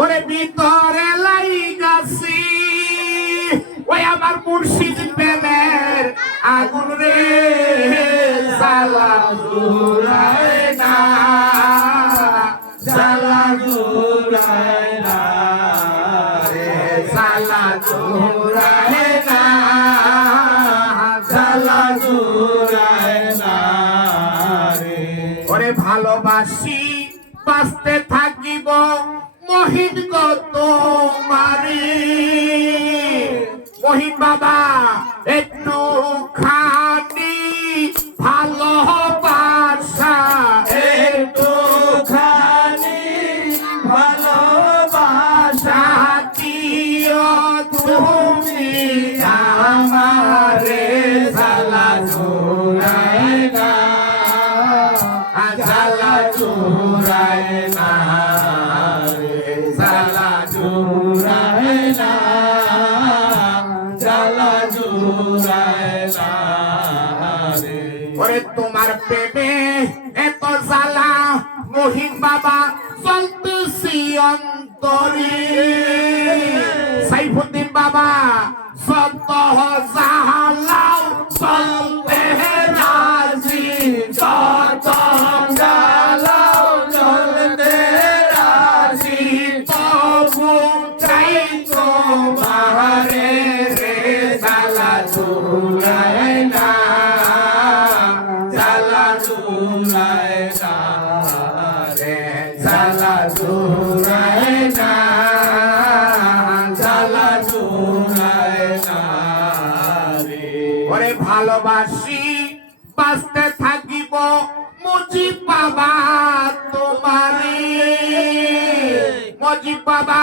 ওরে ভিতরে লাইগাছি ওই আমার মুর্শিদ প্রেমের আগুন রে সালা জুড়ায় না। ভালোবাসি, বাঁচতে থাকিব মহিন কত মারি মহিন বাবা একটু খানি ভালোবাসা একটু খানি ভালোবাসা দিও তুমি ওরে তোমার প্রেমে এত জ্বালা মহিন বাবা চলতেছি অন্তরে। সাইফুদ্দিন বাবা সত্য জাহালাও ওরে ভালোবাসি বাঁচতে থাকিব মুজিব বাবা তোমারে। মুজিব বাবা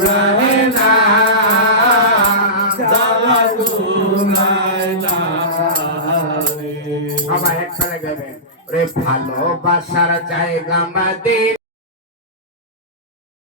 জালা জুড়ায় না রে সবাই একসাথে গাবেন ভালোবাসার জায়গা আমাদের।